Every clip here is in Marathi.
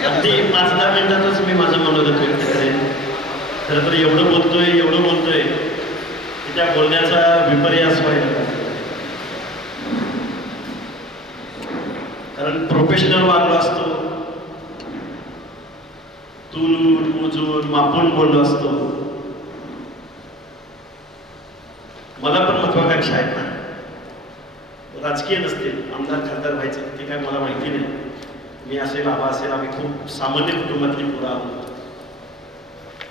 अगदी 5-10 मिनिटातच मी माझं मनोगत व्यक्त करेन. खरं तर एवढं बोलतोय की त्या बोलण्याचा विपर्यास व्हायला, कारण प्रोफेशनल वागलो असतो, तुलून मोजून मापून बोललो असतो. मला पण महत्वाकांक्षा आहेत ना, राजकीय नसतील, आमदार खासदार व्हायचं ते काय मला माहिती नाही. मी असेल आबा असेल, आम्ही खूप सामान्य कुटुंबातली मुलं आहोत.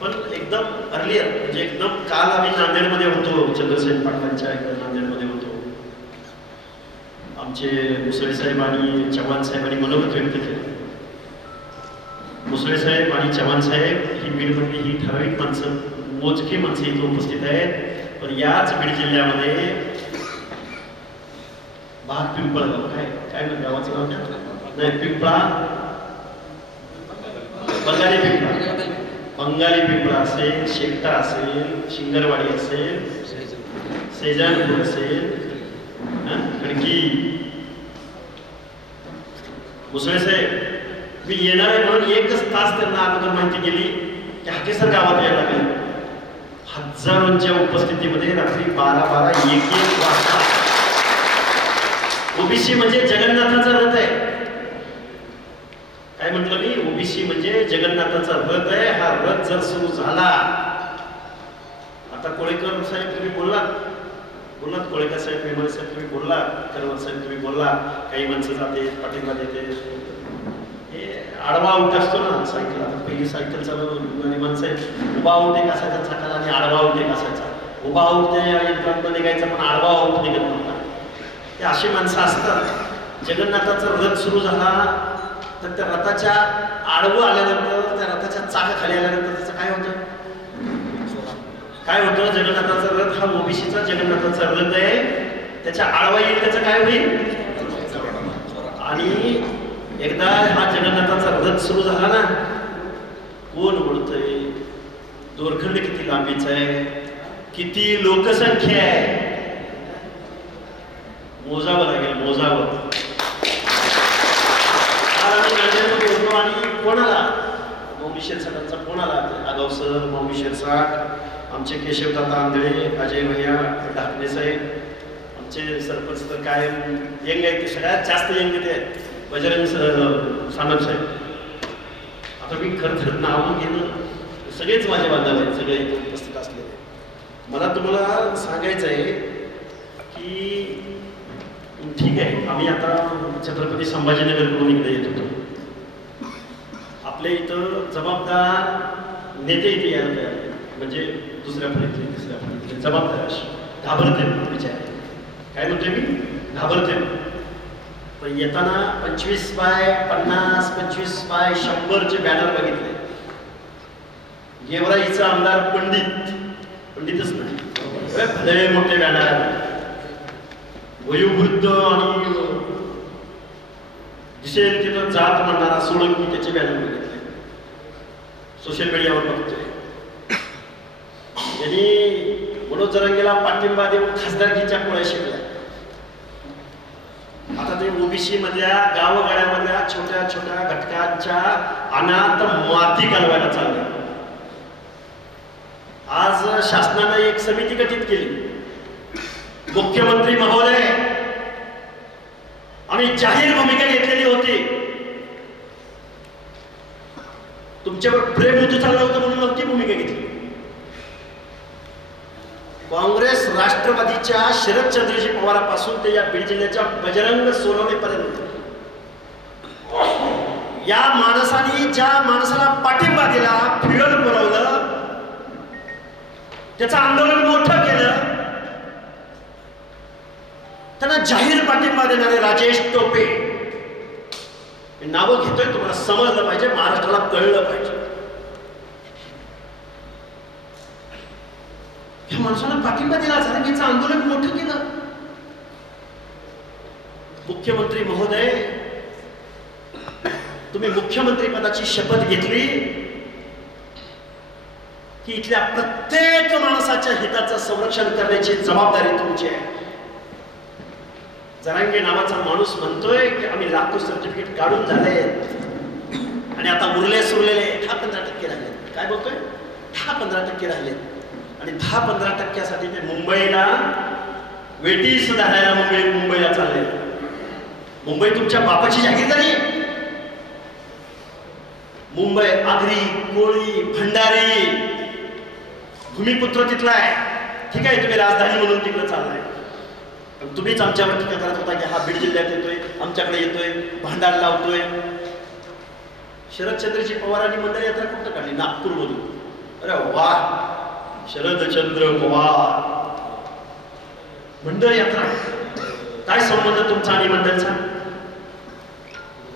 पण एकदम अर्लियर म्हणजे एकदम काल आम्ही नांदेडमध्ये होतो, चंद्रसेन पाटलांच्या नांदेडमध्ये होतो. आमचे मुसळे साहेब आणि चव्हाण साहेबांनी मनोगत व्यक्त केलं. मुसळे साहेब आणि चव्हाण साहेब ही बीडमधली ही ठराविक माणसं, मोजकी माणसं इथं उपस्थित आहेत. पण याच बीड जिल्ह्यामध्ये भाग पिंपळगाव काय गावाचं नाव नाही, पिंपळा बंगाली पिंपळा असेल, शेकटा असेल, शिंगरवाडी असेल, सेजानपूर असेल, खडकी. मुसळे साहेब मी येणार आहे म्हणून 1 तास त्यांना अगोदर माहिती केली की हाकेसर गावात यायला लागले. हजारोंच्या उपस्थितीमध्ये रात्री 12-1 वाजता. ओबीसी म्हणजे जगन्नाथाचा रथ आहे. काय म्हटलं मी? ओबीसी म्हणजे जगन्नाथाचा रथ आहे. हा रथ जर सुरू झाला, आता कोळेकर साहेब तुम्ही बोललात, कोळेकर साहेब, मेमरे साहेब तुम्ही बोललात, करवर साहेब तुम्ही बोललात, काही माणसं जाते पाठिंबा देते. हे आडवा आऊट असतो ना सायकल. आता पहिली सायकल चालवणारी माणसं उभा आऊट एक असायचा चाकाला आणि आडवा आऊट एक असायचा. उभा आऊट ते यंत्रांत निघायचा, पण आडवा आऊट निघत नव्हता. ते अशी माणसं असतात. जगन्नाथाचा रथ सुरू झाला तर त्या रथाच्या आडवं आल्यानंतर, त्या रथाच्या चाकाखाली आल्यानंतर त्याचं काय होतं? जगन्नाथाचा रथ हा ओबीसीचा जगन्नाथाचा रथ आहे. त्याच्या आडवा येईल त्याचं काय होईल? आणि एकदा हा जगन्नाथाचा रथ सुरू झाला ना, कोण बोलतंय, दोरखंड किती लांबीचा आहे, किती लोकसंख्या आहे, मोजावं लागेल, मोजावं. आणि कोणाला? मौमी शिरसाटांचा फोन आला. आगाव सर, मौमी शिरसाट, आमचे केशवदादा आंधळे, अजय भैया ढाकणे साहेब, आमचे सरपंच तर काय यंग आहेत, ते सगळ्यात जास्त यंग ते आहेत, बजरंग सानप साहेब. आता मी खरं नाव घेणं, सगळेच माझे बांधव आहेत, सगळे उपस्थित असलेले. मला तुम्हाला सांगायचं आहे की ठीक आहे, आम्ही आता छत्रपती संभाजीनगरकडून इकडे येत होतो. आपल्या इथं जबाबदार नेते इथे यायला तयार, म्हणजे दुसऱ्या फळीतले, तिसऱ्या फळीतले जबाबदार असे घाबरते विचार. काय म्हणतोय मी? घाबरते. पण येताना 25x50, 25x100चे बॅनर बघितले. गेवराईचा आमदार पंडितच नाही, भले मोठे बॅनर आले. वयोवृद्ध आणि दिसेल तिथं जात म्हणणारा सोळंकी त्याचे बॅनर बघितले. सोशल मीडियावर बघतोय. यांनी मनोज जरांगेला पाठिंबा देऊन खासदारकीच्या पोळ्या शिकल्या. आता ते ओबीसी मधल्या गावगाड्यामधल्या छोट्या छोट्या घटकांच्या अनाथ माती घालवायला चालले. आज शासनाने एक समिती गठीत केली. मुख्यमंत्री महोदय, आम्ही जाहीर भूमिका घेतलेली होती. तुमच्यावर प्रेम होतं चाललं होतं म्हणून नक्की भूमिका घेतली. काँग्रेस राष्ट्रवादीच्या शरदचंद्रजी पवारापासून ते या बीड जिल्ह्याच्या बजरंग सोनवणेपर्यंत या माणसाने ज्या माणसाला पाठिंबा दिला, फिरल पुरवलं, त्याचं आंदोलन मोठं केलं, त्यांना जाहीर पाठिंबा देणारे राजेश टोपे, मी नावं घेतोय, तुम्हाला समजलं पाहिजे, महाराष्ट्राला कळलं पाहिजे. ह्या माणसाला पाठिंबा दिला, जरांगेचं आंदोलन मोठं केलं. मुख्यमंत्री महोदय, तुम्ही मुख्यमंत्री पदाची शपथ घेतली की इथल्या प्रत्येक माणसाच्या हिताचं संरक्षण करण्याची जबाबदारी तुमची आहे. जरांगे नावाचा माणूस म्हणतोय की आम्ही लाखो सर्टिफिकेट काढून झाले आणि आणि आता उरले सुरलेले 10-15% राहिले. काय बोलतोय? 10-15% राहिले. आणि 10-15%साठी ते मुंबईला वेटीस धरायला मुंबईला चालले. मुंबई तुमच्या बापाची जागीरदारी आहे. मुंबई आगरी, कोळी, भंडारी, भूमिपुत्र तिथला आहे. ठीक आहे, तुम्ही राजधानी म्हणून तिकडे चाललाय. तुम्हीच आमच्यावर टीका करत होता की हा बीड जिल्ह्यात येतोय, आमच्याकडे येतोय, भांडार लावतोय. शरदचंद्रजी पवारांनी मंडळ यात्रा कुठं काढली? नागपूरमधून. अरे वा, शरदचंद्र पवार मंडळ यात्रा. काय संबंध तुमचा आणि मंडळचा?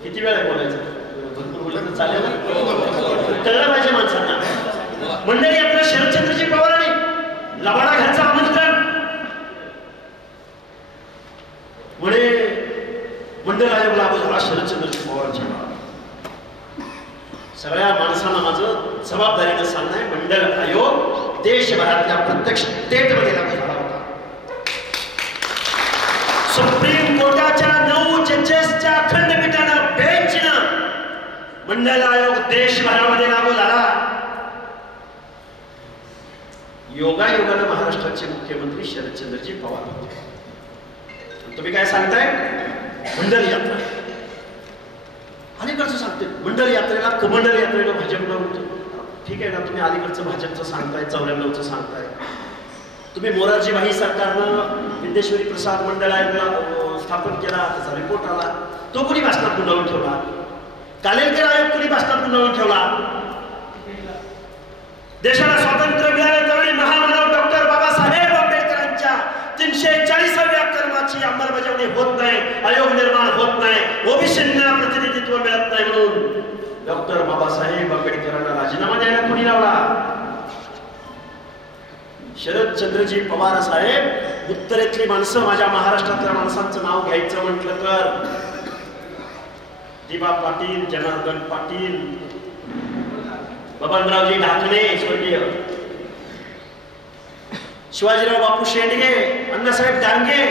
किती वेळा बोलायचं? भरपूर बोललं तर चालेल. कळलं पाहिजे माणसांना. मंडळ यात्रा शरदचंद्रजी पवारांनी लबाडा घरचं आमंत्रण म्हणे मंडळ आयोग लागू झाला शरदचंद्रजी पवारांच्या. सगळ्या माणसांना माझं जबाबदारीनं सांगणं आहे, मंडळ आयोग देशभरातल्या प्रत्येक स्टेटमध्ये लागू झाला होता. सुप्रीम कोर्टाच्या 9 जजेसच्या खंडपीठानं बेंचनं मंडळ आयोग देशभरामध्ये लागू झाला. योगायोगानं महाराष्ट्राचे मुख्यमंत्री शरदचंद्रजी पवार होते. तुम्ही काय सांगताय? मंडळ यात्रा. अलीकडचं सांगते मंडळ यात्रेला, कमंडल यात्रेला भाजपला होतं. ठीक आहे ना, तुम्ही अलीकडचं भाजपचं सांगताय, 94चं सांगताय. तुम्ही मोरारजीभाई सरकारनं विद्येश्वरी प्रसाद मंडळ आयोगाला स्थापन केला, त्याचा रिपोर्ट आला. तो कोणी भाषणात गुंडाळून ठेवला? कालेलकर आयोग कोणी भाषणात गुंडाळून ठेवला? देशाला स्वातंत्र्य मिळालं त्यावेळी महामानव डॉक्टर बाबासाहेब आंबेडकरांच्या 340व्या कर्माची अंमलबजावणी होत नाही, आयोग निर्माण होत नाही, ओबीसींना प्रतिनिधित्व मिळत नाही म्हणून डॉक्टर बाबासाहेब आंबेडकरांना राजीनामा द्यायला कोणी लावला? शरदचंद्रजी पवार साहेब. उत्तरेतली माणसं, माझ्या महाराष्ट्रातल्या माणसांचं नाव घ्यायचं म्हटलं तर दिबा पाटील, जनार्दन पाटील, बबनरावजी ढाकणे स्वर्गीय, शिवाजीराव बापू शेंडगे, अण्णासाहेब डांगे,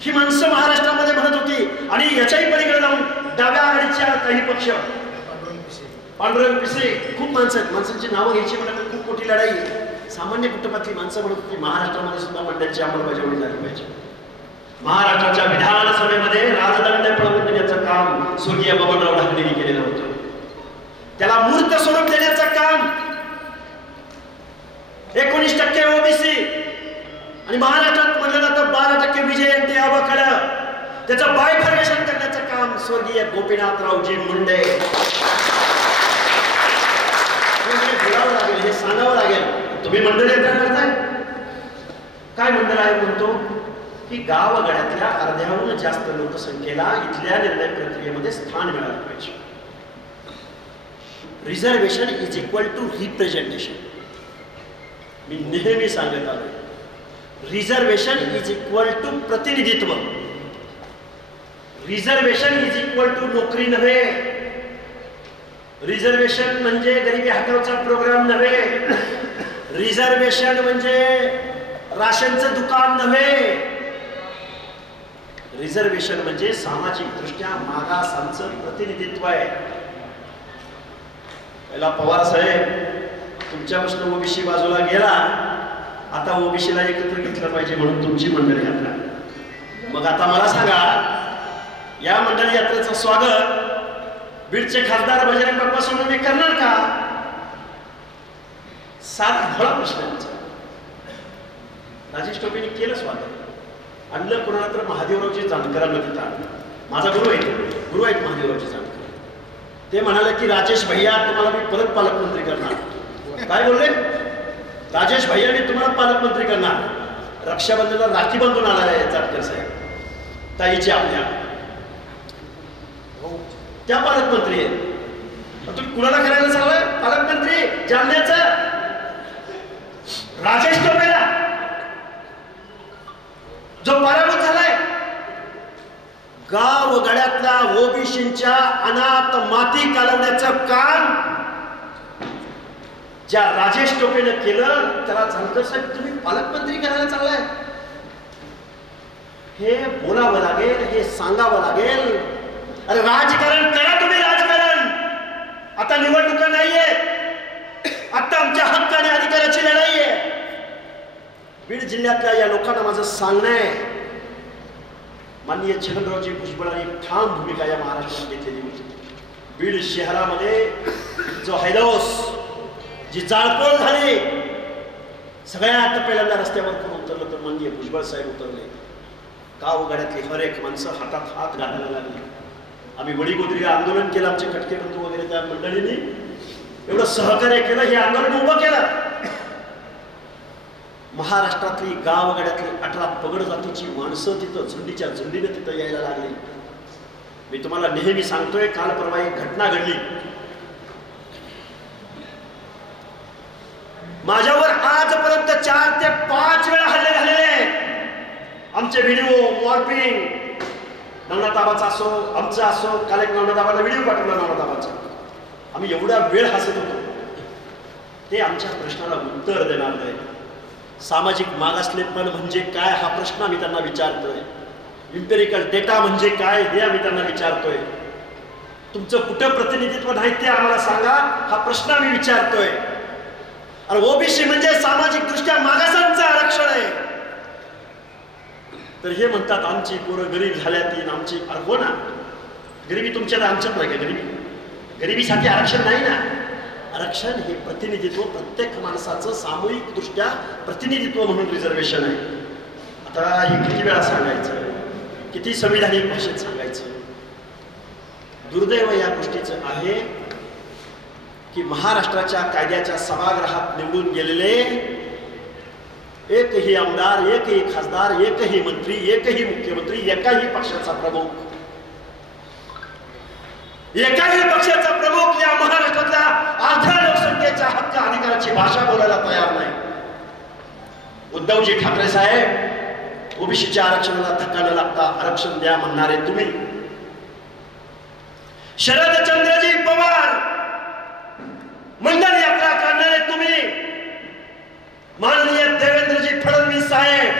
ही माणसं महाराष्ट्रामध्ये म्हणत होती. आणि याच्याही पलीकडे जाऊन डाव्या आघाडीच्या काही पक्ष, पांडुरंग पिसे, खूप माणसं आहेत. माणसांची नावं घ्यायची म्हणजे खूप मोठी लढाई. सामान्य कुटुंबातली माणसं म्हणत होती महाराष्ट्रामध्ये सुद्धा मंडळाची अंमलबजावणी झाली पाहिजे. महाराष्ट्राच्या विधानसभेमध्ये राजदंड पळवून देण्याचं काम स्वर्गीय बबनराव ढाकणेंनी केलेलं होतं. त्याला मूर्त स्वरूप देण्याचं काम 19% ओबीसी आणि महाराष्ट्रात म्हणलं जातं 12% विजयंती आवाखडं, त्याचं बायफर्गेशन करण्याचं काम स्वर्गीय गोपीनाथरावजी मुंडे. बोलावं लागेल, हे सांगावं लागेल. तुम्ही मंडळ यात्रा करताय. काय मंडळ आयोग म्हणतो की गावगाड्यातल्या अर्ध्याहून जास्त लोकसंख्येला इथल्या निर्णय प्रक्रियेमध्ये स्थान मिळालं पाहिजे. Reservation is equal to representation. मी नेहमी सांगत आलो, रिझर्वेशन इज इक्वल टू प्रतिनिधित्व. रिझर्वेशन इज इक्वल टू नोकरी नव्हे. रिझर्वेशन म्हणजे गरिबी हटवचा प्रोग्राम नव्हे. रिझर्वेशन म्हणजे राशनचं दुकान नव्हे. रिझर्वेशन म्हणजे सामाजिक दृष्ट्या मागासांचं प्रतिनिधित्व आहे. पहिला पवार साहेब तुमच्यापासून ओबीसी बाजूला गेला, आता ओबीसीला एकत्र घेतलं पाहिजे म्हणून तुमची मंडळ यात्रा. मग आता मला सांगा, या मंडळ यात्रेचं स्वागत बीडचे खासदार बजरंग बाप्पा सोनवणे करणार का? साधा भोळा प्रश्न आहे. राजेश टोपेंनी केलं स्वागत. आणलं कोणाला तर महादेवरावजी जानकरांना तिथं आणलं. माझा गुरु आहेत महादेवरावजी जानकर. ते म्हणाले की राजेश भैया तुम्हाला मी परत पालकमंत्री करणार. काय बोलले? राजेश भैया मी तुम्हाला पालकमंत्री करणार. रक्षाबंधनाला राखी बांधून आला आहे जानकर साहेब, ताईची आपल्या त्या पालकमंत्री आहेत. तुम्ही कुणाला करायला चाललाय पालकमंत्री? जालन्याचं राजेश टोपेला जो पराभूत झालाय. गाव गड्यातल्या ओबीसींच्या अनाथ माती कालवण्याचं काम ज्या राजेश टोपेनं केलं, त्याला जानकर साहेब तुम्ही पालकमंत्री करायला चाललाय. हे बोलावं लागेल, हे सांगावं लागेल. अरे राजकारण करा तुम्ही, राजकारण. आता निवडणुका नाहीये, आता आमच्या हक्क आणि अधिकाराची लढाई आहे. बीड जिल्ह्यातल्या या लोकांना माझं सांगणं आहे, माननीय छगनरावजी भुजबळांनी ठाम भूमिका या महाराष्ट्रात घेतलेली होती. बीड शहरामध्ये जो हैदोस, जी जाळपोळ झाली, सगळ्यात पहिल्यांदा रस्त्यावर कोण उतरलं तर माननीय भुजबळ साहेब उतरले. गावगाड्यातली हर एक माणसं हातात हात घालायला लागली. आम्ही वडीगोद्री आंदोलन केलं, आमचे खटके बंधू वगैरे त्या मंडळींनी एवढं सहकार्य केलं, हे आंदोलन उभं केलं. महाराष्ट्रातली गावगाड्यातली 18 पगड जातीची माणसं तिथं झुंडीच्या झुंडीने तिथं यायला लागली. मी तुम्हाला नेहमी सांगतोय, काल परवा एक घटना घडली. माझ्यावर आजपर्यंत 4 ते 5 वेळा हल्ले झालेले आहेत. आमचे व्हिडिओ मॉर्फिंग, नवनाथाबाचा असो, आमचा असो. काल एक नवनाथाबाचा व्हिडिओ पाठवला नवनाथाबाचा. आम्ही एवढा वेळ हसत होतो. ते आमच्या प्रश्नाला उत्तर देणार नाही. सामाजिक मागासलेपण म्हणजे काय हा प्रश्न आम्ही त्यांना विचारतोय. इम्पेरिकल डेटा म्हणजे काय हे आम्ही त्यांना विचारतोय. तुमचं कुठं प्रतिनिधित्व नाही ते आम्हाला सांगा, हा प्रश्न आम्ही विचारतोय. आणि ओबीसी म्हणजे सामाजिक दृष्ट्या मागासांचं आरक्षण आहे. तर हे म्हणतात आमची पोरं गरीब झाल्यात, आमची. हो ना, गरिबी तुमच्यात आमच्यात नाही का? गरिबीसाठी आरक्षण नाही ना. आरक्षण हे प्रतिनिधित्व, प्रत्येक माणसाचं सामूहिक दृष्ट्या प्रतिनिधित्व म्हणून रिझर्वेशन आहे. आता हे किती वेळा सांगायचं, किती संविधानिक भाषेत सांगायचं. दुर्दैव या गोष्टीचं आहे की महाराष्ट्राच्या कायद्याच्या सभागृहात निवडून गेलेले एकही आमदार, एकही खासदार, एकही मंत्री, एकही मुख्यमंत्री, एकाही पक्षाचा प्रमुख या महाराष्ट्रातल्या अर्ध्या लोकसंख्येच्या हक्क अधिकाराची भाषा बोलायला तयार नाही. उद्धवजी ठाकरे साहेब, ओबीसीच्या आरक्षणाला धक्का न लागता आरक्षण द्या म्हणणारे तुम्ही. शरदचंद्रजी पवार, मंडल यात्रा करणारे तुम्ही. माननीय देवेंद्रजी फडणवीस साहेब,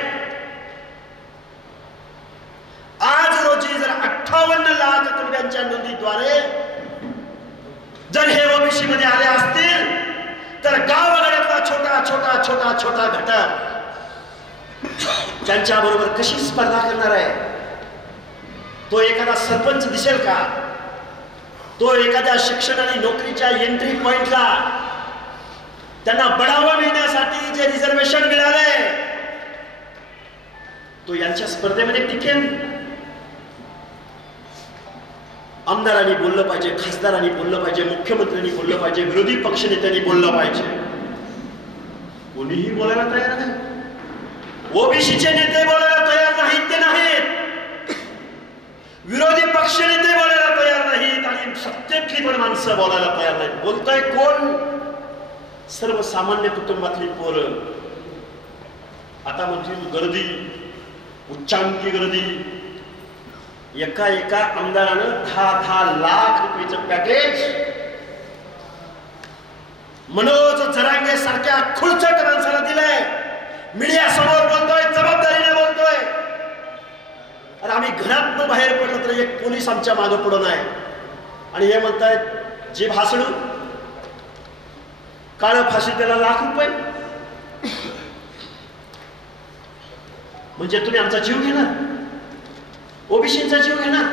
आज रोजी जर 58 लाख कुटुंबांच्या नोंदीद्वारे जर हे ओबीसी मध्ये आले असतील, तर गावगाड्यातला छोटा घटक त्यांच्या बरोबर कशी स्पर्धा करणार आहे? तो एखादा सरपंच दिसेल का? तो एखाद्या शिक्षण आणि नोकरीच्या एंट्री पॉइंटला त्यांना बढावा मिळण्यासाठी जे रिझर्वेशन मिळाले, तो यांच्या स्पर्धेमध्ये टिकेल? आमदारांनी बोललं पाहिजे, खासदारांनी बोललं पाहिजे, मुख्यमंत्र्यांनी बोललं पाहिजे, विरोधी पक्षनेत्यांनी बोललं पाहिजे. कोणीही बोलायला तयार नाही. ओबीसीचे नेते बोलायला तयार नाहीत, ते नाहीत. विरोधी पक्षनेते बोलायला तयार नाहीत आणि सत्तेतली पण माणसं बोलायला तयार नाहीत. बोलताय कोण? सर्वसामान्य कुटुंबातली पोरं. आता म्हणजे गर्दी, उच्चांकी गर्दी. एका आमदारानं 10 लाख रुपयाचं पॅकेज मनोज जरांगे सारख्या खुळचट माणसाला दिलंय. मीडिया समोर बोलतोय, जबाबदारीने बोलतोय. अरे आम्ही घरात बाहेर पडलो तर एक पोलीस आमच्या मागं पुढं नाही. आणि हे म्हणतायत जीभ हासडू, काळ फाशी त्याला ₹1,00,000. म्हणजे तुम्ही आमचा जीव घेणार, ओबीसीचा जीव घेणार?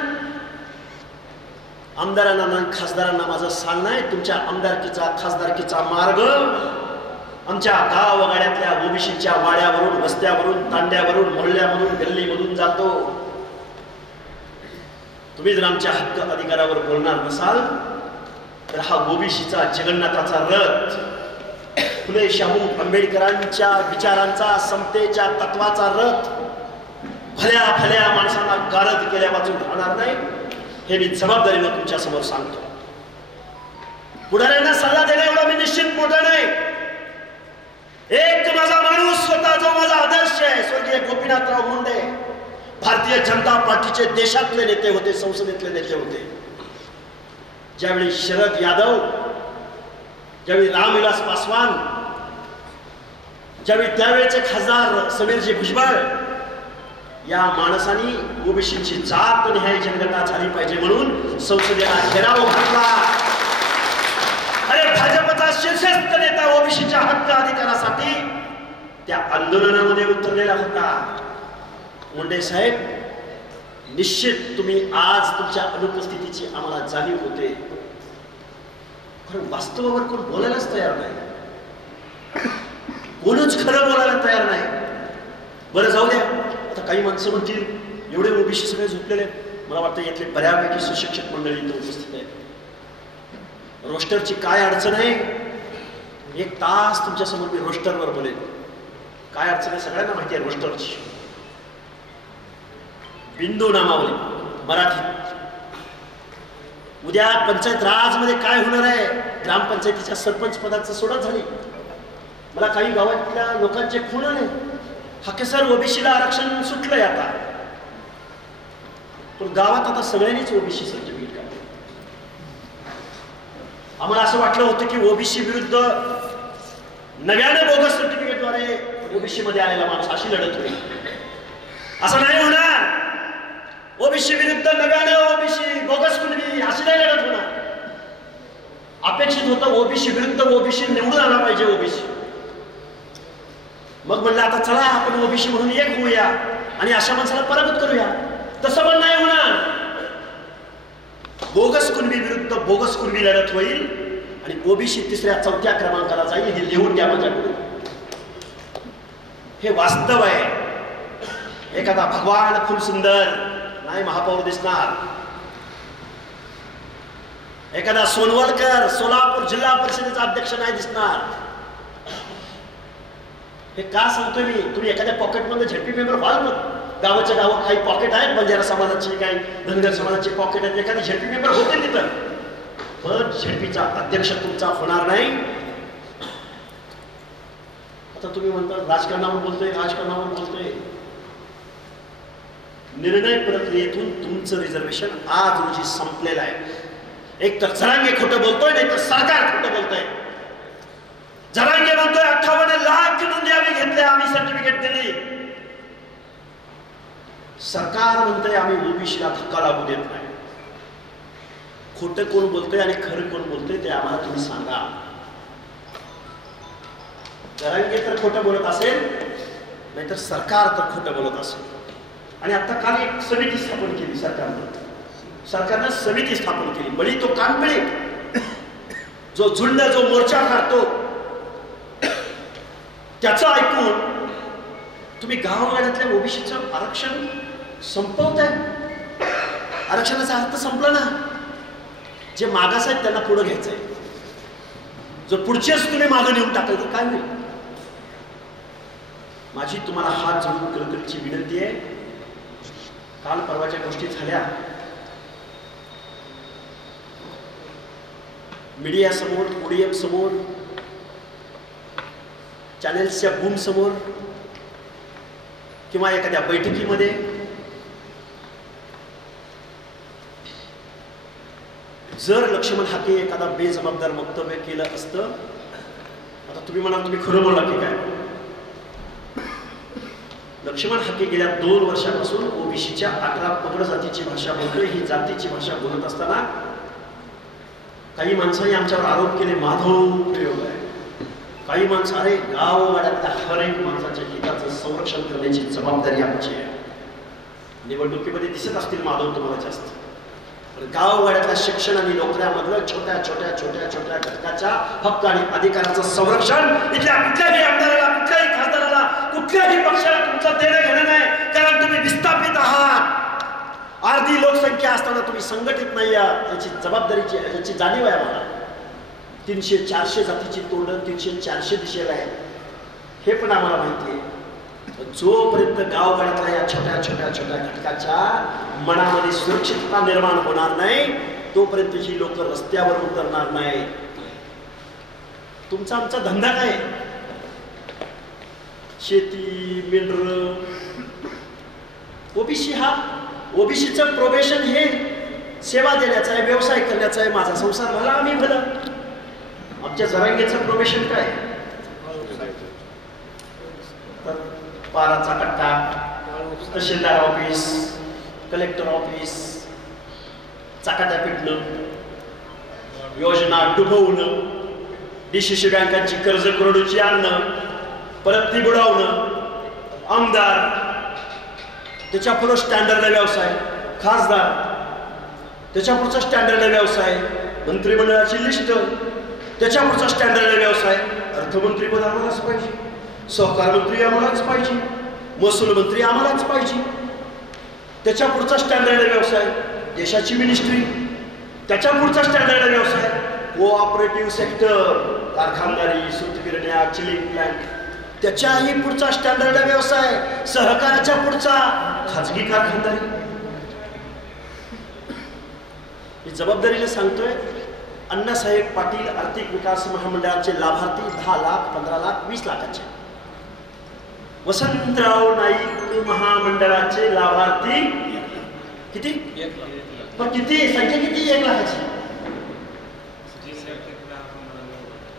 आमदारांना ना खासदारांना माझं सांगणं आहे, तुमच्या आमदारकीचा खासदारकीचा मार्ग आमच्या गावगाड्यातल्या ओबीसीच्या वाड्यावरून, वस्त्यावरून, तांड्यावरून, मोहल्ल्यामधून, गल्लीमधून जातो. तुम्ही जर आमच्या हक्क अधिकारावर बोलणार नसाल तर हा ओबीसीचा जगन्नाथाचा रथ, फुले शाहू आंबेडकरांच्या विचारांचा, समतेच्या तत्वाचा रथ भल्या माणसांना गारद केल्या वाचून राहणार नाही. हे मी जबाबदारीनं तुमच्या समोर सांगतो. पुढाऱ्यांना सल्ला देणं एवढा मी निश्चित मोठा नाही. एक माझा माणूस स्वतः, जो माझा आदर्श आहे, स्वर्गीय गोपीनाथराव मुंडे, भारतीय जनता पार्टीचे देशातले नेते होते, संसदेतले नेते होते. ज्यावेळी शरद यादव, ज्यावेळी रामविलास पासवान, ज्यावेळी त्यावेळेचे खासदार समीरजी भुजबळ या माणसाने ओबीसीची जात निहाय जनगणना झाली पाहिजे म्हणून संसदेला घेराव घातला. अरे भाजपचा शीर्षस्थ नेता ओबीसीच्या हक्क अधिकारासाठी त्या आंदोलनामध्ये उतरलेला होता. मुंडे साहेब, निश्चित तुम्ही आज तुमच्या अनुपस्थितीची आम्हाला जाणीव होते, कारण वास्तवावर कोण बोलायलाच तयार नाही, कोणच खरं बोलायला तयार नाही. बरं जाऊ द्या, आता काही माणसं म्हणतील एवढे ओबीसी सगळे झोपलेले आहेत. मला वाटतं यातले बऱ्यापैकी सुशिक्षित मंडळी इथं उपस्थित आहेत. रोस्टरची काय अडचण आहे? 1 तास तुमच्या समोर मी रोस्टरवर बोलेन. काय अडचण आहे सगळ्यांना माहिती आहे रोस्टरची. बिंदू नामावली मराठी. उद्या पंचायत राज मध्ये काय होणार आहे? ग्रामपंचायतीच्या सरपंच पदाचं सोडत झाली. मला काही गावातल्या लोकांचे फोन आले, हाके सर ओबीसीला आरक्षण सुटलंय आता. पण गावात आता सगळ्यांनीच ओबीसी सर्टिफिकेट काढले. आम्हाला असं वाटलं होतं की ओबीसी विरुद्ध नव्याने बोगस सर्टिफिकेटद्वारे ओबीसी मध्ये आलेला माणूस अशी लढत होईल. असं नाही होणार. ओबीसी विरुद्ध नव्याने ओबीसी बोगस कुणबी अशी नाही लढत होणार. अपेक्षित होतं ओबीसी विरुद्ध ओबीसी निवडून आला पाहिजे ओबीसी. मग म्हणलं आता चला आपण ओबीसी म्हणून एक होऊया आणि अशा माणसाला पराभूत करूया. तसं पण नाही होणार. बोगस कुणबी विरुद्ध बोगस कुणबी लढत होईल आणि ओबीसी 3ऱ्या 4थ्या क्रमांकाला जाईल. हे लिहून द्या माझ्याकडून. हे वास्तव आहे. एखादा भगवान खूप सुंदर नाही महापौर दिसणार, एखादा सोनवलकर सोलापूर जिल्हा परिषदेचा अध्यक्ष नाही दिसणार. हे का सांगतोय मी? तुम्ही एखाद्या पॉकेटमध्ये झेडपी मेंबर व्हाल. मग गावाच्या गावात काही पॉकेट आहेत, बंजारा समाजाची काही धनगर समाजाची पॉकेट आहेत, एखादी झेडपी मेंबर होते तिथं. पण झेडपीचा अध्यक्ष तुमचा होणार नाही. आता तुम्ही म्हणता राजकारणावर बोलतोय, राजकारणावर बोलतोय. निर्णय प्रक्रियेतून तुमचं रिझर्वेशन आज रोजी संपलेलं आहे. एक तर जरांगे खोटं बोलतोय, नाही तर सरकार खोटं बोलतोय. जरांगे म्हणतोय 58 लाख नोंदणी घेतल्या, आम्ही सर्टिफिकेट दिली. सरकार म्हणतोय आम्ही ओबीसीला धक्का लागू देत नाही. खोटं कोण बोलतोय आणि खरं कोण बोलतोय ते आम्हाला तुम्ही सांगा. जरांगे तर खोटं बोलत असेल, नाहीतर सरकार तर खोटं बोलत असेल. आणि आता काल एक समिती स्थापन केली सरकारनं समिती स्थापन केली. बळी तो कानपिळे, जो झुंड जो मोर्चा काढतो त्याचं ऐकून तुम्ही गावागाड्यातल्या ओबीसीचं आरक्षण संपवताय. आरक्षणाचा अर्थ संपला ना. जे मागास आहेत त्यांना पुढे घ्यायचंय. जर पुढचेच तुम्ही मागं नेऊन टाकाल तर काय होईल? माझी तुम्हाला हात जोडून कळकळीची विनंती आहे. काल परवाच्या गोष्टी झाल्या. मीडिया समोर, ओडीएफ समोर, चॅनेल्सच्या बूम समोर किंवा एखाद्या बैठकीमध्ये जर लक्ष्मण हाके एखादा बेजबाबदार वक्तव्य केलं असतं, आता तुम्ही म्हणाल तुम्ही खरं बोलला की काय? लक्ष्मण हाके गेल्या 2 वर्षापासून ओबीसीच्या 11 पगड जातीची भाषा बोलतोय. ही जातीची भाषा बोलत असताना काही माणसांनी आमच्यावर आरोप केले माधव प्रयोग आहे. काही माणसं, अरे गाववाड्यातल्या हर एक माणसाच्या हिताचं संरक्षण करण्याची जबाबदारी आमची आहे. निवडणुकीमध्ये दिसत असतील माधव तुम्हाला जास्त. गाववाड्यातल्या शिक्षण आणि नोकऱ्यामधलं छोट्या छोट्या छोट्या छोट्या घटकाच्या हक्क आणि अधिकाराचं संरक्षण इथल्या कुठल्याही आमदाराला, कुठल्याही खासदाराला, कुठल्याही पक्षाला तुमचं देणं घेणं नाही. कारण तुम्ही विस्थापित आहात. अर्धी लोकसंख्या असताना तुम्ही संघटित नाही आहात. याची जबाबदारीची, याची जाणीव आहे आम्हाला. 300-400 जातीची तोंड 300-400 दिशेला आहे, हे पण आम्हाला माहिती आहे. जोपर्यंत गावगाड्यातल्या या छोट्या छोट्या छोट्या घटकाच्या मनामध्ये सुरक्षितता निर्माण होणार नाही, तोपर्यंत ही लोक रस्त्यावर उतरणार नाही. तुमचा आमचा धंदा काय? शेती, मेंढर. ओबीसी हा, ओबीसीचं प्रोबेशन हे सेवा देण्याचं आहे, व्यवसाय करण्याचा आहे. माझा संसार भला, आम्ही भला. आमच्या जरांगेचं प्रोबेशन काय? पाराचा कट्टा, तहसीलदार ऑफिस, कलेक्टर ऑफिस चाकाट्या पिटणं, योजना डुबवणं, DCC बँकांची कर्ज करोडोची आणणं, परत ती बुडवणं, आमदार, त्याच्या पुढं स्टँडर्ड व्यवसाय, खासदार, त्याच्या पुढचा स्टँडर्ड व्यवसाय, मंत्रिमंडळाची लिस्ट, त्याच्या पुढचा स्टँडर्ड व्यवसाय, अर्थमंत्रीपद आम्हालाच पाहिजे, सहकार मंत्री आम्हालाच पाहिजे, महसूल मंत्री आम्हालाच पाहिजे, त्याच्या पुढचा स्टँडर्ड व्यवसाय, देशाची मिनिस्ट्री, त्याच्या पुढचा स्टँडर्ड व्यवसाय, कोऑपरेटिव्ह सेक्टर, कारखानदारी, सूतगिरण्या, चिलिंग प्लांट, त्याच्याही पुढचा स्टँडर्ड व्यवसाय, सहकाराच्या पुढचा खाजगी कारखानदारी. मी जबाबदारीने सांगतोय, अण्णासाहेब पाटील आर्थिक विकास महामंडळाचे लाभार्थी 10 लाख, 15 लाख, 20 लाखाचे. वसंतराव नाईक महामंडळाचे लाभार्थी किती? पण किती संख्या किती? 1 लाखाची.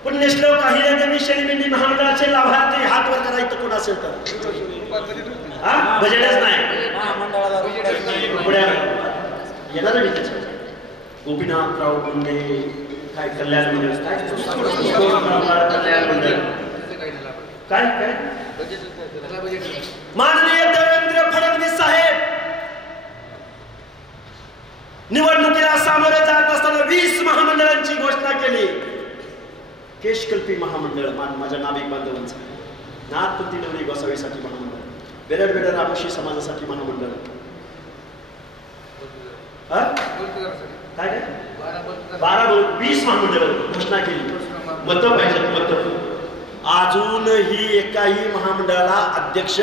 पण नेसलो काही देवी शेळीमेंढी महामंडळाचे लाभार्थी हात वर करायचं कोण असेल तर बजेटच नाही येणार मी त्याच्या. गोपीनाथराव मुंडे काय कल्याण मंडळ, काय कल्याण मंडळ, काय काय माननीय देवेंद्र फडणवीस साहेब निवडणुकीला सामोरे जात असताना 20 महामंडळांची घोषणा केली. केशकल्पी महामंडळ माझ्या नाभिक बांधवांचं, नाथपंथी डवरी गोसावीसाठी महामंडळ, बेरड बेडर रामोशी समाजासाठी महामंडळ, काय काय 20 महामंडळ घोषणा केली. मत पाहिजे मत. अजूनही एकाही महामंडळाला अध्यक्ष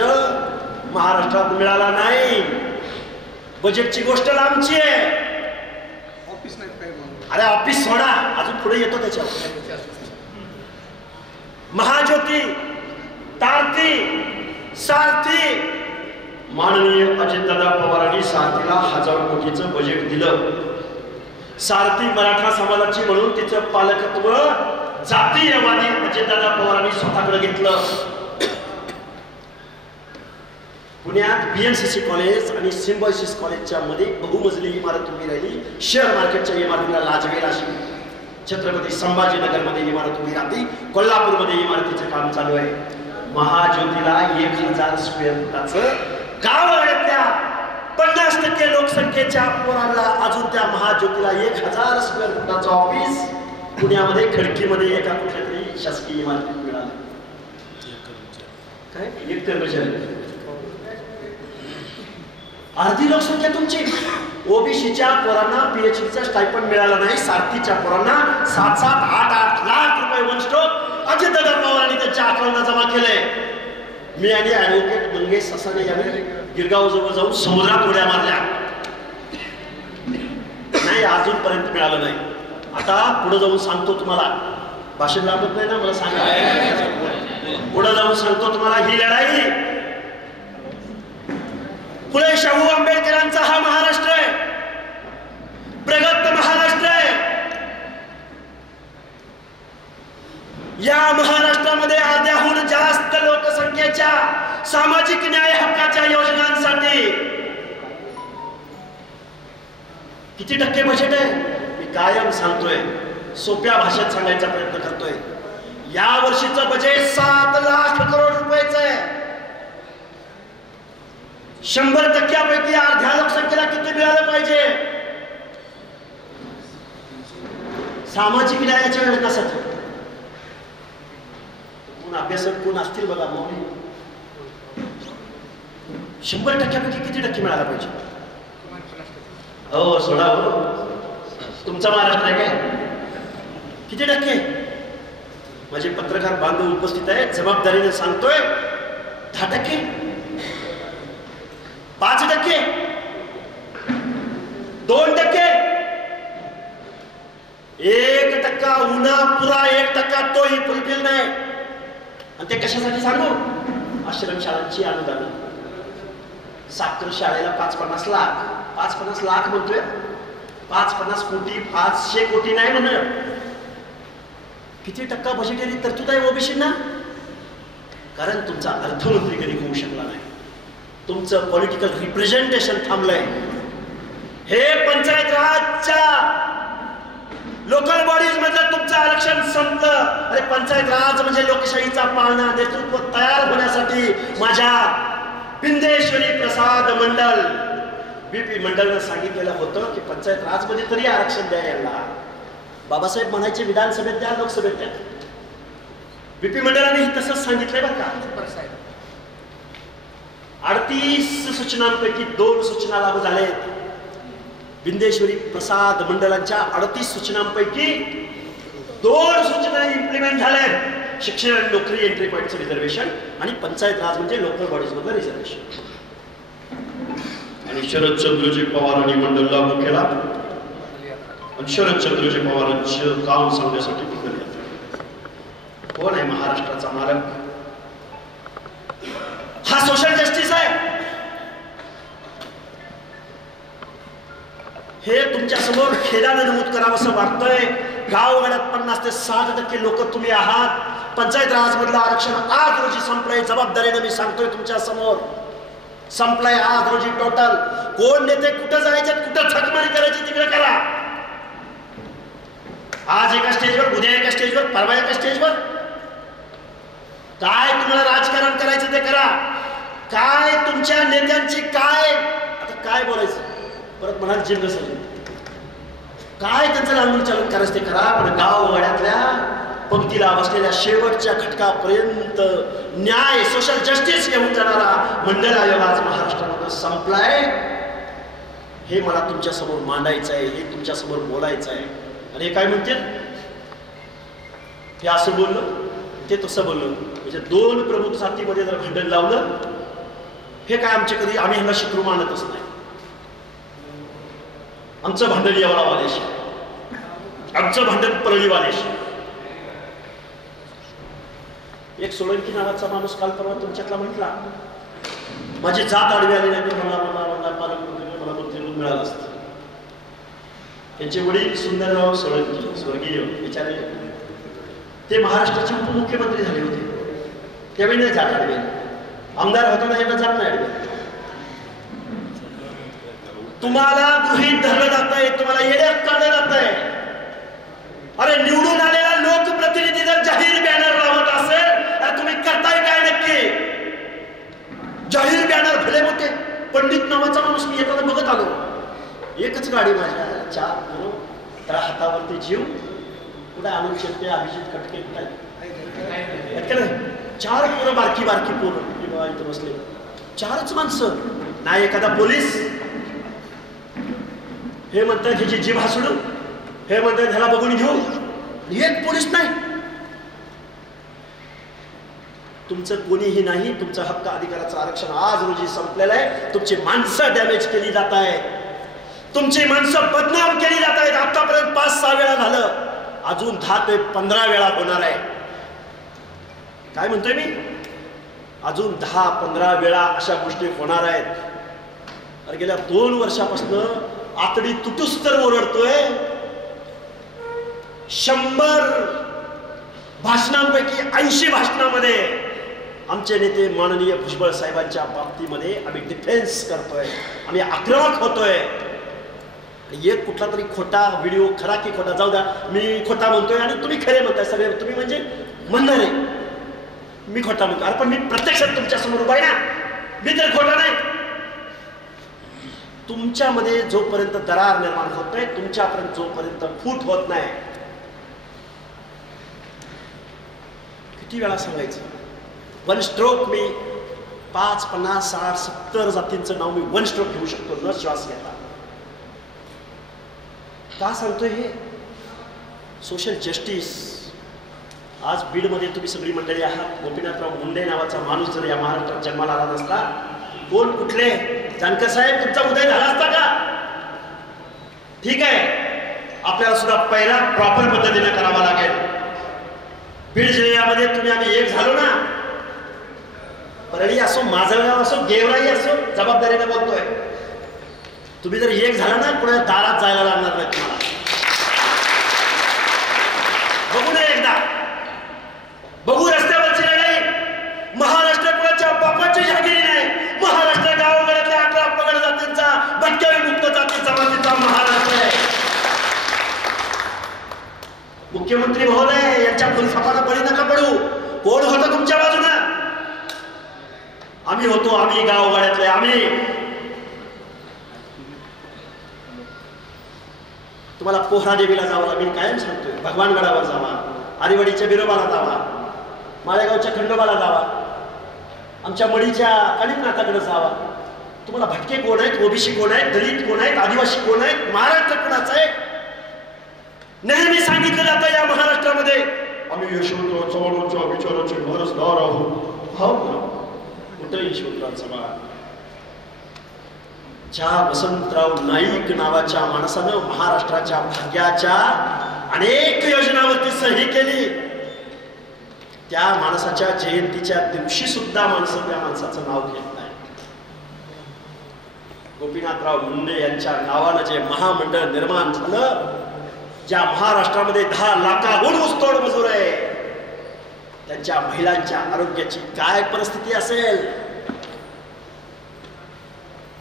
महाराष्ट्रात मिळाला नाही. बजेटची गोष्ट लांबची आहे. अरे ऑफिस सोडा, अजून पुढे येतो त्याच्यावर. महाज्योती, तारती, सारथी, माननीय अजितदादा पवारांनी सारथीला 1000 कोटीचं बजेट दिलं. सारथी मराठा समाजाची म्हणून तिचं पालकत्व जातीयवादी अजितदादा पवारांनी स्वतःकडे घेतलं. पुण्यात BNCC कॉलेज आणि सिम्बायोसिस कॉलेजच्या मध्ये बहुमजली इमारत उभी राहिली. शेअर मार्केटच्या इमारतीला लाजवेल अशी छत्रपती संभाजीनगरमध्ये इमारत उभी राहते. कोल्हापूरमध्ये इमारतीचं काम चालू आहे. महाज्योतीला 1000 स्क्वेअर फुटाचं गाव वाड्यातल्या 50% लोकसंख्येच्या पोरांना अजून त्या महाज्योतीला 1000 स्क्वेअर फुटाचं ऑफिस पुण्यामध्ये खडकीमध्ये एका कुठल्या तरी शासकीय इमारतीत मिळालं. काय 1 कर्मचारी, अर्धी लोकसंख्या तुमची. ओबीसीच्या पोरांना PhDचा स्टायपंड मिळाला नाही. सारथीच्या पोरांना 7-7, 8-8 लाख रुपये वन स्ट्रोक अजितदादा पवारांनी त्यांच्या अकाउंटला जमा केले. मी आणि ऍडव्होकेट मंगेश ससाने यांनी गिरगाव जवळ जाऊन समुद्रात उड्या मारल्या. नाही अजूनपर्यंत मिळालं नाही. आता पुढे जाऊन सांगतो तुम्हाला. भाषण लागत नाही ना मला सांगा. पुढे जाऊन सांगतो तुम्हाला. ही लढाई फुले शाहू आंबेडकरांचा हा महाराष्ट्र आहे. प्रगत महाराष्ट्र आहे. या महाराष्ट्रामध्ये अर्ध्याहून जास्त लोकसंख्येच्या सामाजिक न्याय हक्काच्या योजनांसाठी किती टक्के बजेट आहे? मी कायम सांगतोय, सोप्या भाषेत सांगायचा प्रयत्न करतोय. या वर्षीचं बजेट 7 लाख करोड रुपयाचं आहे. 100% अर्ध्या लोकसंख्येला किती मिळालं पाहिजे? सामाजिक न्यायाच्या योजनासाठी कोण अभ्यासक कोण असतील बघा. मौली 100% किती टक्के मिळाला पाहिजे? हो सोडा हो. तुमचा महाराष्ट्र आहे काय? किती टक्के? माझे पत्रकार बांधव उपस्थित आहेत. जबाबदारीने सांगतोय 10%, 5%, 2%, 1% उन्हा पुरा 1% तोही फुलफिल नाही. आणि ते कशासाठी सांगू? आश्रम शाळांची अनुदान. साखर शाळेला 5-50 लाख, 5-50 लाख म्हणतोय. 5-50 कोटी, 500 कोटी नाही म्हणत. किती टक्का बजेटरी तरतूद आहे ओबीसींना? कारण तुमचा अर्थमंत्री कधी होऊ शकला नाही. तुमचं पॉलिटिकल रिप्रेझेंटेशन थांबलंय. हे पंचायत राजच्या लोकल बॉडीज मधलं तुमचं आरक्षण संपलं. अरे पंचायत राज म्हणजे लोकशाहीचा पाळणा. नेतृत्व तयार होण्यासाठी माझ्या बिंदेश्वरी प्रसाद मंडल BP मंडलनं सांगितलेलं होतं की पंचायत राज मध्ये तरी आरक्षण द्या यांना. बाबासाहेब म्हणायचे विधानसभेत द्या, लोकसभेत द्या. BP मंडळाने तसंच सांगितलंय बरं का. 38 सूचनांपैकी 2 सूचना लागू झालेत. बिंदेश्वरी प्रसाद मंडलांच्या 38 सूचनांपैकी 2 सूचना इम्प्लिमेंट झाल्या. शिक्षण आणि नोकरी एंट्री पॉईंटचं रिझर्वेशन आणि पंचायत राज म्हणजे लोकल बॉडीज मधलं रिझर्वेशन. आणि शरदचंद्रजी पवारांनी मंडल लागू केला. आणि शरदचंद्रजी पवारांचं काम सांगण्यासाठी मंडळ येतात. कोण आहे महाराष्ट्राचा मालक? हा सोशल जस्टिस आहे. हे तुमच्या समोर खेदाने नमूद करावं असं वाटतंय. गावगाड्यात 50 ते 60% लोक तुम्ही आहात. पंचायत राज मधलं आरक्षण आज रोजी संपलंय. जबाबदारीने मी सांगतोय तुमच्या समोर, संपलंय आज रोजी टोटल. कोण नेते कुठं जायचे, कुठं छकमारी करायची तिकडे करा. आज एका स्टेजवर, उद्या एका स्टेजवर, परवा एका स्टेजवर. काय तुम्हाला राजकारण करायचं ते करा. काय तुमच्या नेत्यांची काय, आता काय बोलायचं, परत म्हणाल जिंद सर काय त्यांचं लांबून चालून करायचं ते करा. पण गाववाड्यातल्या पंक्तीला बसलेल्या शेवटच्या खटकापर्यंत न्याय, सोशल जस्टिस घेऊन जाणारा मंडल आयोग आज महाराष्ट्रामध्ये संपलाय. हे मला तुमच्या समोर मांडायचं आहे, हे तुमच्या समोर बोलायचं आहे. आणि हे काय म्हणतील, हे असं बोललं, ते तसं बोललं. म्हणजे 2 प्रमुख जातीमध्ये जर भांडण लावलं, हे काय आमचे कधी, आम्ही ह्याला शिकरू मानतच नाही. आमचं भांडण येवलावालेशी, आमचं भांडण परळीवालेशी. एक सोळंकी नावाचा माणूस काल परवा तुमच्यातला म्हटला, माझी जात आडवी आली नाही तर मला पालकमंत्री, मला मंत्रिपद मिळालं असतं. त्यांचे वडील सुंदरराव सोळंकी स्वर्गीय बिचारे, ते महाराष्ट्राचे उपमुख्यमंत्री झाले होते. त्यावेळी नाही जात आडवी, आमदार होताना यांना जात नाही आडवी. तुम्हाला गृहीत धरलं जात आहे, तुम्हाला येड्यात काढलं जात आहे. अरे निवडून आलेला लोकप्रतिनिधी जर जाहीर बॅनर लावत असेल तर तुम्ही करताय काय नक्की? जाहीर बॅनर भले मोठे. पंडित नावाचा माणूस मी येताना बघत आलो, एकच गाडी माझ्या 4 पोरं, त्या हातावरती जीव, कुठे आनंद शेट्टे, अभिजित कटके, कुठे 4 पोरं, बारकी बारकी पोरं इथं बसले. 4च माणसं, नाही एखादा पोलीस. हे म्हणतात ह्याची जीभ हासडू, हे म्हणतात ह्याला बघून घेऊ, एक पोलीस नाही. तुमचं कोणीही नाही. तुमचं हक्क अधिकाराचं आरक्षण आज रोजी संपलेलं आहे. तुमची माणसं डॅमेज केली जात आहेत, तुमची माणसं बदनाम केली जात आहेत. आतापर्यंत 5-6 वेळा झालं, अजून 10 ते 15 वेळा होणार आहे. काय म्हणतोय मी? अजून 10-15 वेळा अशा गोष्टी होणार आहेत. अरे गेल्या 2 वर्षापासून आतडी तुटूस तर ओरडतोय. 100 भाषणांपैकी 80 भाषणामध्ये आमचे नेते माननीय भुजबळ साहेबांच्या बाबतीमध्ये आम्ही डिफेन्स करतोय, आम्ही आक्रमक होतोय. एक कुठला तरी खोटा व्हिडिओ, खरा की खोटा जाऊ द्या, मी खोटा म्हणतोय आणि तुम्ही खरे म्हणताय. सगळे तुम्ही म्हणजे म्हणणार आहे मी खोटा म्हणतो. अरे पण मी प्रत्यक्षात तुमच्या समोर उभा आहे ना, मी तर खोटा नाही. तुमच्यामध्ये जोपर्यंत दरार निर्माण होत नाही, तुमच्यापर्यंत जोपर्यंत फूट होत नाही, किती वेळा सांगायचं? 1 स्ट्रोक मी 5, 50, 60, 70 जातींचं नाव मी 1 स्ट्रोक घेऊ शकतो न श्वास घेता. का सांगतोय हे? Social justice. आज बीडमध्ये तुम्ही सगळी मंडळी आहात. गोपीनाथराव मुंडे नावाचा माणूस जर या महाराष्ट्रात जन्माला आला नसता, कोण कुठले जानकर साहेब तुमचा उदय झाला असता का? ठीक आहे, आपल्याला सुद्धा पहिला प्रॉपर पद्धतीने करावा लागेल. बीड जिल्ह्यामध्ये तुम्ही आम्ही एक झालो ना, परळी असो, माझगाव असो, गेवराई असो, जबाबदारीने बोलतोय. तुम्ही जर एक झाला ना, कुणा दारात जायला लागणार नाही तुम्हाला. बघू नये एकदा, बघू रस्त्यावरची लढाई. महाराष्ट्र कुणाच्या बापाची जागिरी नाही, महाराष्ट्र मुख्यमंत्री महोदय यांच्या फुलसापाला बळी नका पडू. कोण होतं तुमच्या बाजूनं? आम्ही होतो, आम्ही गावगाड्यातले. आम्ही तुम्हाला पोहरा देवीला जावं लागेल, कायम सांगतोय. भगवानगडावर जावा, आरिवडीच्या बिरोबाला जावा, माळेगावच्या खंडोबाला जावा, आमच्या मडीच्या कालिमनाथाकडे जावा. तुम्हाला भटके कोण आहेत, ओबीसी कोण आहेत, दलित कोण आहेत, आदिवासी कोण आहेत, महाराष्ट्र कोणाचा आहे? नेहमी सांगितलं जातं या महाराष्ट्रामध्ये आम्ही यशवंतराव चव्हाणांच्या विचाराचे वारसदार आहोत. हो ना, कुठे यशवंतराव चव्हाण? ज्या वसंतराव नाईक नावाच्या माणसानं महाराष्ट्राच्या भाग्याच्या अनेक योजनांवरती सही केली, त्या माणसाच्या जयंतीच्या दिवशी सुद्धा माणसं त्या माणसाचं नाव घेत नाही. गोपीनाथराव मुंडे यांच्या नावानं जे महामंडळ निर्माण झालं, ज्या महाराष्ट्रामध्ये 10 लाखाहून ऊसतोड मजूर आहे, त्यांच्या महिलांच्या आरोग्याची काय परिस्थिती असेल?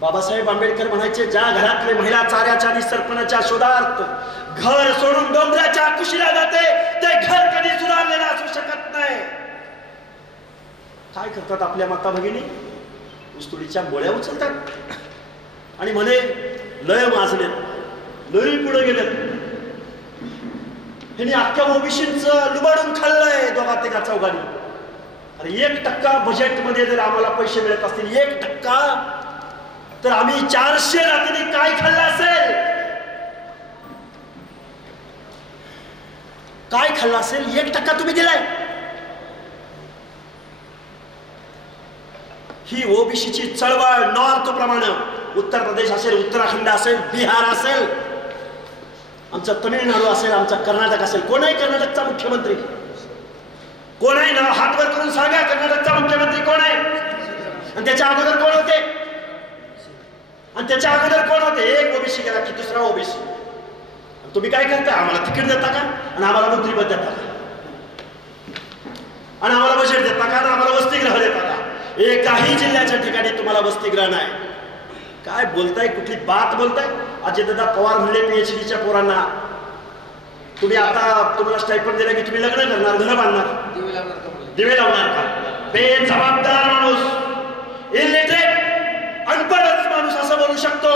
बाबासाहेब आंबेडकर म्हणायचे, ज्या घरातले महिला चाऱ्याच्या आणि सरपणाच्या शोधार्थ घर सोडून डोंगराच्या कुशीला जाते, ते घर कधी सुधारलेलं असू शकत नाही. काय करतात आपल्या माता भगिनी? ऊसतोडीच्या गोळ्या उचलतात आणि म्हणे लय माजलेत, लय पुढे गेलेत. ह्यांनी अख्ख्या ओबीसींचं लुबाडून खाल्लंय दोघा तिघा चौघांनी. अरे 1% बजेटमध्ये जर आम्हाला पैसे मिळत असतील, 1%, तर आम्ही 400 रात्रीने काय खाल्लं असेल? काय खाल्लं असेल? 1% तुम्ही दिलाय. ही ओबीसीची चळवळ नॉर्थ प्रमाणे, उत्तर प्रदेश असेल, उत्तराखंड असेल, बिहार असेल, आमचा तमिळनाडू असेल, आमचा कर्नाटक असेल. कोण आहे कर्नाटकचा मुख्यमंत्री? कोण आहे ना? हातवर करून सांगा, कर्नाटकचा मुख्यमंत्री कोण आहे? आणि त्याच्या अगोदर कोण होते? आणि त्याच्या अगोदर कोण होते? एक ओबीसी गेला की दुसरा ओबीसी. तुम्ही काय करता? आम्हाला तिकीट देता का? आणि आम्हाला मंत्रीपद देता का? आणि आम्हाला बजेट देता का? आणि आम्हाला वसतिगृह देता का? एकाही जिल्ह्याच्या ठिकाणी तुम्हाला वसतिगृह नाही. काय बोलताय? कुठली बात बोलताय? अजितदादा पवार म्हणले पीएचडीच्या पोरांना, तुम्ही आता तुम्हाला स्टायपेंड दिला की तुम्ही लग्न करणार, घर बांधणार, दिवे लावणार का? बेजबाबदार माणूस, इलिटरेट, अनपढच माणूस असं बोलू शकतो.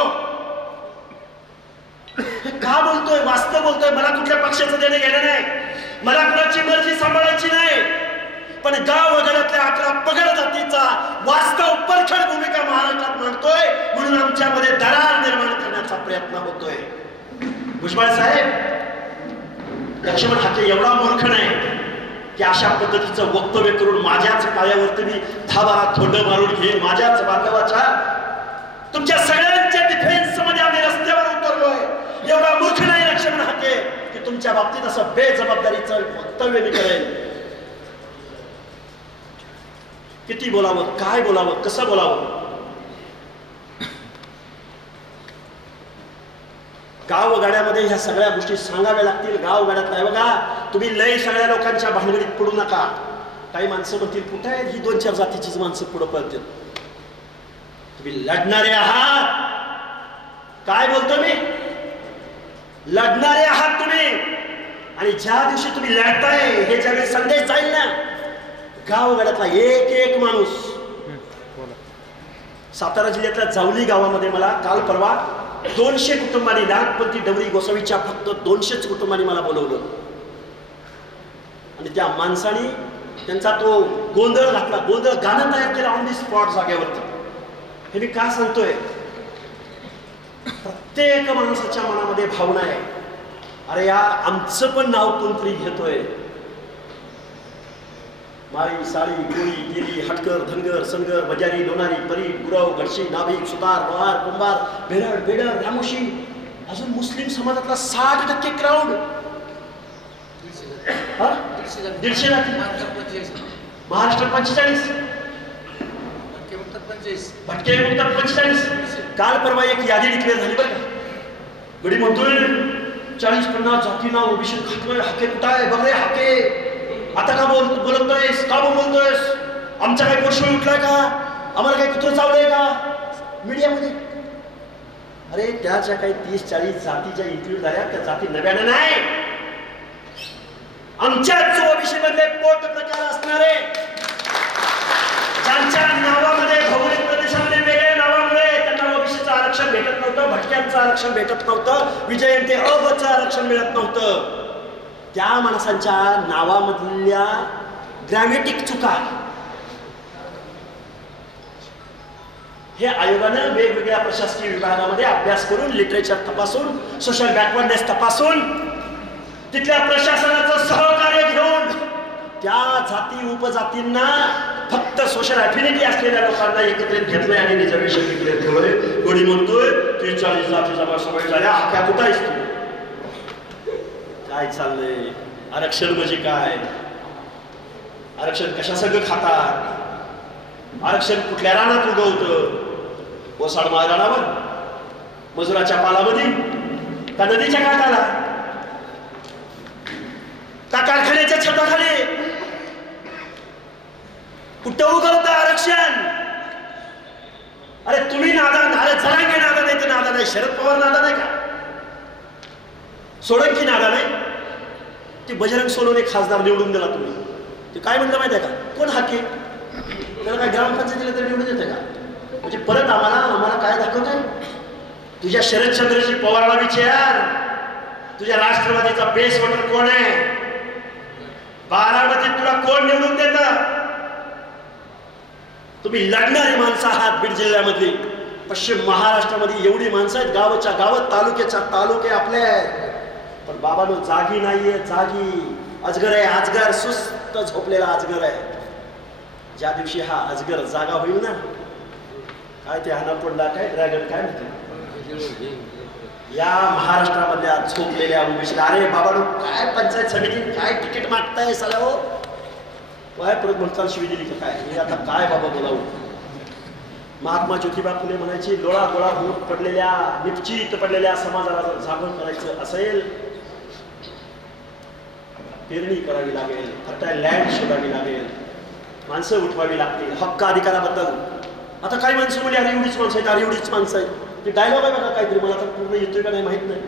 का बोलतोय? वास्तव बोलतोय. मला कुठल्या पक्षाचं देणं घेणं नाही, मला कुणाची मर्जी सांभाळायची नाही, पण गाव वगैरेतल्या 11 पगड जातीचा वास्तव परखड भूमिका महाराष्ट्रात मांडतोय, म्हणून आमच्यामध्ये दरार निर्माण करण्याचा प्रयत्न होतोय. भुजबळ साहेब, लक्ष्मण हाके एवढा मूर्ख नाही की अशा पद्धतीचं वक्तव्य करून माझ्याच पायावरती मी 10-12 थोंड मारून घेईन. माझ्याच बांधवाच्या, तुमच्या सगळ्यांच्या डिफेन्स मध्ये आम्ही रस्त्यावर उतरलोय. एवढा मूर्ख नाही लक्ष्मण हाके की तुमच्या बाबतीत असं बेजबाबदारीचं वक्तव्य मी करेन. किती बोलावं, काय बोलावं, कसं बोलावं? गावगाड्यामध्ये ह्या सगळ्या गोष्टी सांगाव्या लागतील. गावगाड्यात नाही बघा, तुम्ही लय सगळ्या लोकांच्या भानगडीत पडू नका. काही माणसं म्हणतील कुठे आहेत ही 2-4 जातीचीच माणसं पुढे पळतात. तुम्ही लढणारे आहात. काय बोलतो मी? लढणारे आहात तुम्ही. आणि ज्या दिवशी तुम्ही लढताय, हे ज्यावेळी संदेश जाईल ना, गावगाड्यातला एक माणूस. सातारा जिल्ह्यातल्या जावली गावामध्ये मला काल परवा 200 कुटुंबांनी, नागपंथी डवरी गोसावीच्या फक्त 200च कुटुंबांनी मला बोलवलं. आणि त्या माणसाने त्यांचा तो गोंधळ घातला, गोंधळ गाणं तयार केलं ऑन दी स्पॉट जागेवरती. हे मी का सांगतोय? प्रत्येक माणसाच्या मनामध्ये भावना आहे, अरे या आमचं पण नाव कोणतरी घेतोय. माळी, साळी, कोळी, गिरी, हटकर, धनगर, सनगर, बजारी, लोणारी, परी, गुरव, गडशी, नाभिक, सुतार, लोहार, कुंभार, बेरड, बेडर, रामोशी, अजून मुस्लिम समाजातला 60% क्राऊड. 150 लाख. महाराष्ट्रात 45, भटके मुक्तात 45. काल परवा एक यादी डिक्लेअर झाली बरं का. गडी म्हणतोय 40-50 जातींना ओबीसी घातलोय. हाके कुठं आहे? बघ रे हाके, आता का बोलतोयस? का बोलतोयस? आमचा काही पोषण उठलाय का? आम्हाला काही कुत्र चावलंय का मीडियामध्ये? अरे त्या ज्या काही 30-40 जाती ज्या इन्क्लूड झाल्या, त्या जाती नव्यानं नाही, आमच्याच ओबीसी मधले पोट प्रकार असणारे, ज्यांच्या नावामध्ये भौगोलिक प्रदेशामध्ये वेगळ्या नावामुळे त्यांना ओबीसीचं आरक्षण भेटत नव्हतं, भटक्यांचं आरक्षण भेटत नव्हतं, विजयंती अ आरक्षण मिळत नव्हतं, त्या माणसांच्या नावामधल्या ग्रॅमॅटिक चुका हे आयोगानं वेगवेगळ्या प्रशासकीय विभागामध्ये अभ्यास करून, लिटरेचर तपासून, सोशल बॅकवर्डनेस तपासून, तिथल्या प्रशासनाचं सहकार्य घेऊन त्या जाती उपजातींना फक्त सोशल अफिनिटी असलेल्या लोकांना एकत्रित घेतलंय आणि रिझर्वेशन डिक्लेअर ठेवलंय. कोणी म्हणतोय 43 जातीचा समावेश झाल्या, अख्या कुठं आहेस तू? काय चाललंय? आरक्षण म्हणजे काय? आरक्षण कशा सगळं खातात? आरक्षण कुठल्या रानात उगवतं? ओसाड रानावर, मजुराच्या पालामध्ये, का नदीच्या काठाला, का कारखान्याच्या छताखाली? कुठं उगवतं आरक्षण? अरे तुम्ही नादान, अरे जरांगे नादा नाही तर नादा नाही, शरद पवार नादा नाही का? सोळंकी नादा नाही? ते बजरंग सोनवणे खासदार निवडून दिला तुम्ही, ते काय म्हणलं माहिती आहे का? कोण हाके? त्याला काय ग्रामपंचायतीला तर निवडून येते का? म्हणजे परत आम्हाला काय दाखवतंय? तुझ्या शरदचंद्रजी पवारला विचार, तुझ्या राष्ट्रवादीचा बेस वोटर कोण आहे? बारामतीत तुला कोण निवडून देतं? तुम्ही लढणारी माणसं आहात बीड जिल्ह्यामधली. पश्चिम महाराष्ट्रामध्ये एवढी माणसं आहेत, गावच्या गावात, तालुक्याच्या तालुके आपले आहेत, पण बाबांनो जागी नाहीये. जागी अजगर आहे, अजगर, सुस्त झोपलेला अजगर आहे. ज्या दिवशी हा अजगर जागा होईल ना, काय ते अनाकोंडा, काय ड्रॅगन, काय म्हणते, या महाराष्ट्रामधल्या झोपलेल्या ओबीसीला, अरे बाबांनो काय पंचायत समितीत काय तिकीट मागताय साला हो? काय परत म्हणताल शिवी दिली का काय? मी आता काय बाबा बोलावं? महात्मा ज्योतिबा फुले म्हणायची, लोळा गोळा होऊन पडलेल्या, निश्चित पडलेल्या समाजाला जर जागरण करायचं असेल, पेरणी करावी लागेल, फर्टाईल लँड शोधावी लागेल, माणसं उठवावी लागतील हक्क अधिकाराबद्दल. आता काही माणसं म्हणजे अरे एवढीच माणसं आहेत, अरे एवढीच माणसं आहेत. ते डायलॉग आहे बघा काहीतरी, मला तर पूर्ण येतोय का नाही माहित नाही,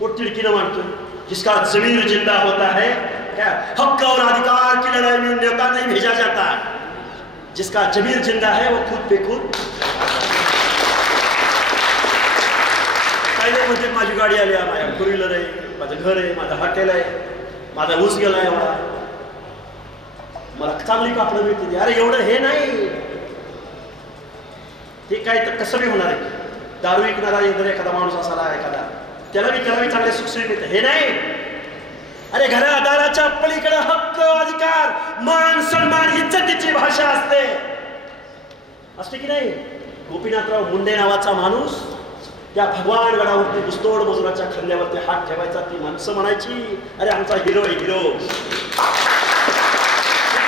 पोट तिडकीनं मांडतोय. जिसका जमीर जिंदा होता है, क्या हक और अधिकार की लड़ाई में न्योता नहीं भेजा जाता, जिसका जमीर जिंदा है वो खुद पे खुद. काही नाही म्हणजे माझी गाडी आली, माझ्या फोर व्हीलर आहे, माझं घर आहे, माझं हॉटेल आहे, माझा ऊस गेला एवढा, मला चांगली कापडं मिळते. अरे एवढं हे नाही, ते काय तर कसं बी होणार आहे. दारू विकणारा जर एखादा माणूस असाला एखादा, त्याला बी चांगले सुखसुखी मिळते, हे नाही. अरे घरादाराच्या पलीकडे हक्क, अधिकार, मान, सन्मान, इज्जतीची भाषा असते की नाही? गोपीनाथराव मुंडे नावाचा माणूस त्या भगवान गडावरती घुसतोड मजुराच्या खांद्यावरती हात ठेवायचा, ती माणसं म्हणायची अरे आमचा हिरो आहे, हिरो.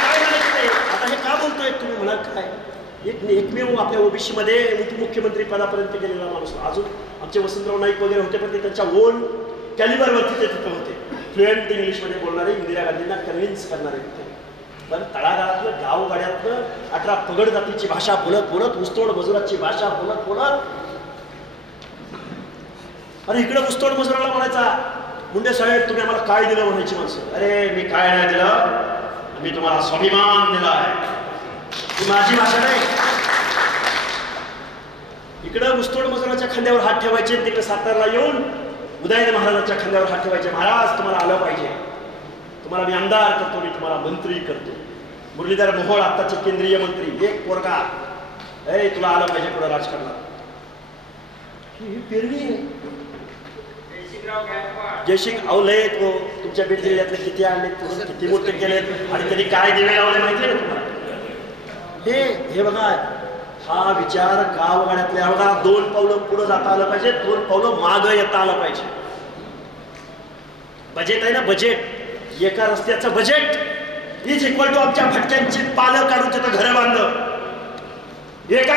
काय म्हणायचं? आता हे का बोलतोय तुम्ही म्हणाल काय? एकमेव आपल्या ओबीसी मध्ये उपमुख्यमंत्री पदापर्यंत गेलेला माणूस. अजून आमचे वसंतराव नाईक वगैरे होते, पण ते त्यांच्या ओन कॅलिबरवरती ते तिथं होते. फ्लुएंट इंग्लिशमध्ये बोलणारे, इंदिरा गांधींना कन्व्हिन्स करणारे होते. पण तळागाळातलं, गावगाड्यातलं 18 पगड जातीची भाषा बोलत बोलत, ऊसतोड मजुराची भाषा बोलत बोलत, अरे इकडे ऊसतोड मजुराला म्हणायचा मुंडे साहेब तुम्ही आम्हाला काय दिलं म्हणायची माणसं. अरे मी काय नाही दिलं, मी तुम्हाला स्वाभिमान दिला आहे. ही माझी भाषा नाही. इकडं ऊसतोड मजुराच्या खांद्यावर हात ठेवायचे, तिकडे सातारला येऊन उदयन महाराजांच्या खांद्यावर हात ठेवायचे. महाराज तुम्हाला आलं पाहिजे, तुम्हाला मी आमदार करतो, मी तुम्हाला मंत्री करतो. मुरलीधर मोहोळ आत्ताचे केंद्रीय मंत्री, एक पोरगा, ए तुला आलं पाहिजे पुढे राजकारणात. ही पेरणी आहे. जयसिंग अवलय तो तुमच्या बीड जिल्ह्यातले किती आणले, किती मोठे केले, आणि त्यांनी काय दिवे लावले माहिती आहे तुम्हाला? हे बघा, हा विचार गावगाड्यातल्या बघा, 2 पावलं पुढे जाता आलं पाहिजे, 2 पावलं मागं येता आलं पाहिजे. बजेट आहे ना, बजेट, एका रस्त्याचं बजेट इज इक्वल टू आमच्या भटक्यांची पालं काढून तिथं घरं बांधलं. एका